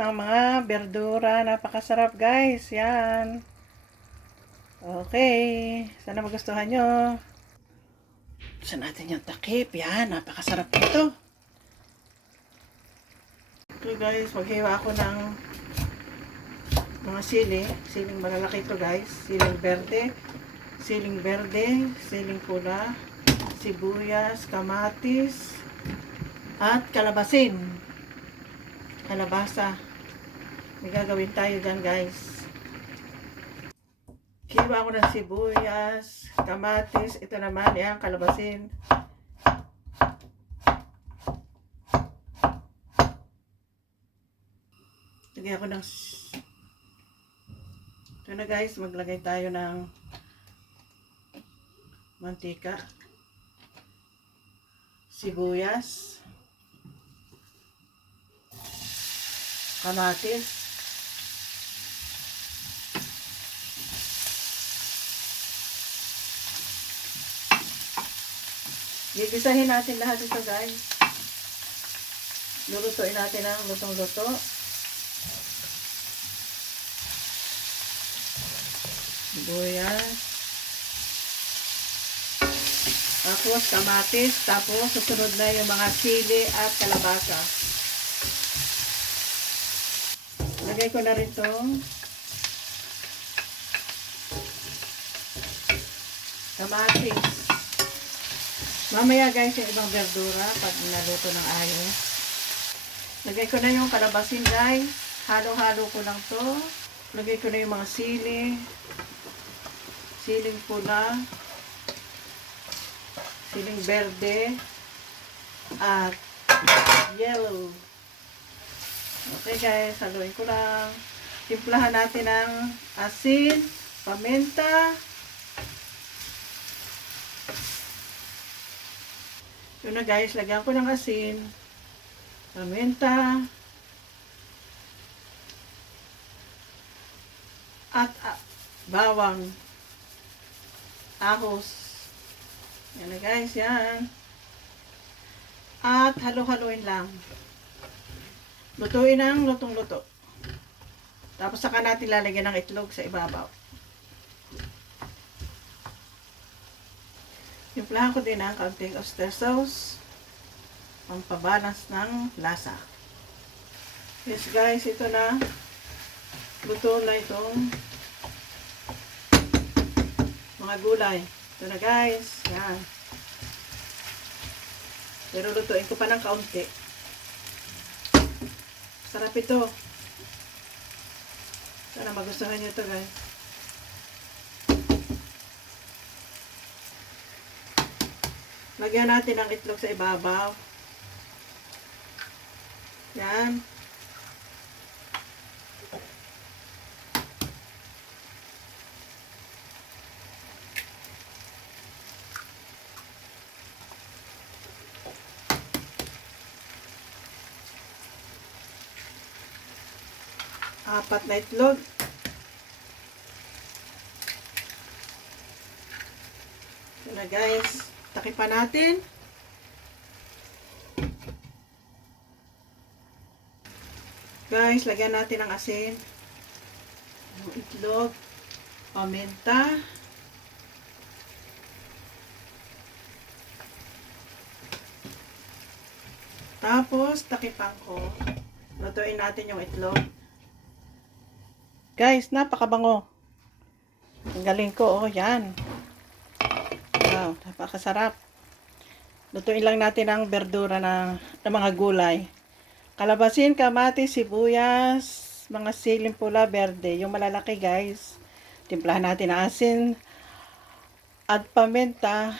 ang mga berdura. Napakasarap guys. Yan. Okay. Sana magustuhan nyo. Gusto natin yung takip. Yan. Napakasarap nito. Okay guys. Maghiwa ako ng mga sili. Siling malalaki ito guys. Siling verde. Siling verde. Siling pula. Sibuyas. Kamatis. At kalabasin. Kalabasa. May gagawin tayo dyan guys. Kiwa ko ng sibuyas, kamatis, ito naman, yan, kalabasin. Lagyan ako ng... Ito na guys, maglagay tayo ng mantika, sibuyas, kamatis, Gigisahin natin lahat ito guys. Lulutuin natin ang lutong-luto. Sibuyas. Tapos kamatis. Tapos susunod na yung mga sili at kalabasa. Lagay ko na rin itong kamatis. Mamaya guys, yung ibang verdura pag naluto ng ayos. Lagay ko na yung kalabasin guys. Halo-halo ko lang to. Lagay ko na yung mga sili. Siling pula. Siling verde. At yellow. Okay guys, haluin ko lang. Timplahan natin ng asin, paminta, Yun na guys, lagyan ko ng asin, paminta, at ah, bawang, ahos. Yan na guys, yan. At halo-haloin lang. Lutuin ang lutong-luto. Tapos saka natin lalagyan ng itlog sa ibabaw. Timplahan ko din ang kaunting oyster sauce. Ang pabalance ng lasa. Yes guys, ito na. Luto na itong mga gulay. Ito na guys. Yan. Pero lutuin ko pa ng kaunti. Sarap ito. Sana magustuhan nyo ito guys. Lagyan natin ang itlog sa ibabaw. Yan. Apat na itlog. Ito na guys. Takipan natin. Guys, lagyan natin ng asin. Yung itlog. Paminta. Tapos, takipan ko. Lutuin natin yung itlog. Guys, napakabango. Ang galing ko, oh, yan. Wow, napakasarap. Lutuin lang natin ang berdura ng, ng mga gulay. Kalabasin, kamatis, sibuyas, mga siling pula, berde. Yung malalaki guys. Timplahan natin ng asin at paminta.